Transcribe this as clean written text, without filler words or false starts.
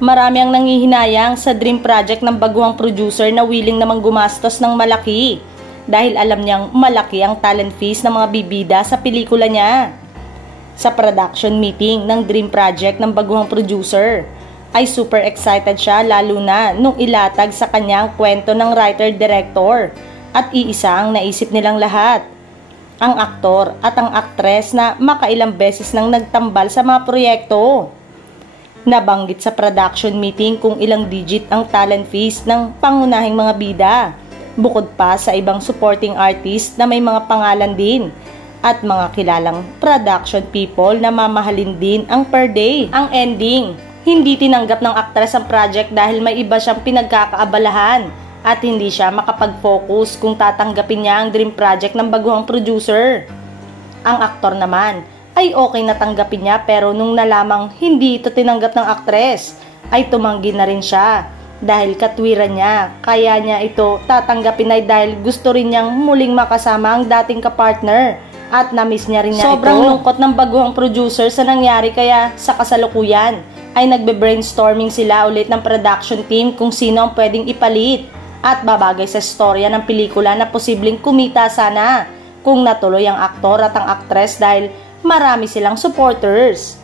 Marami ang nangihinayang sa dream project ng baguhang producer na willing namang gumastos ng malaki dahil alam niyang malaki ang talent fees ng mga bibida sa pelikula niya. Sa production meeting ng dream project ng baguhang producer ay super excited siya lalo na nung ilatag sa kanyang kwento ng writer-director at iisa ang naisip nilang lahat. Ang aktor at ang aktres na makailang beses nang nagtambal sa mga proyekto. Nabanggit sa production meeting kung ilang digit ang talent fees ng pangunahing mga bida, bukod pa sa ibang supporting artist na may mga pangalan din at mga kilalang production people na mamahalin din ang per day. Ang ending, hindi tinanggap ng aktres ang project dahil may iba siyang pinagkakaabalahan at hindi siya makapag-focus kung tatanggapin niya ang dream project ng baguhang producer. Ang aktor naman ay okay na tanggapin niya pero nung nalamang hindi ito tinanggap ng aktres ay tumanggi na rin siya dahil katwiran niya, kaya niya ito tatanggapin ay dahil gusto rin niyang muling makasama ang dating kapartner at na-miss niya rin niya Sobrang lungkot ng baguhang producer sa nangyari kaya sa kasalukuyan ay nagbe-brainstorming sila ulit ng production team kung sino ang pwedeng ipalit at babagay sa storya ng pelikula na posibleng kumita sana kung natuloy ang aktor at ang aktres dahil marami silang supporters.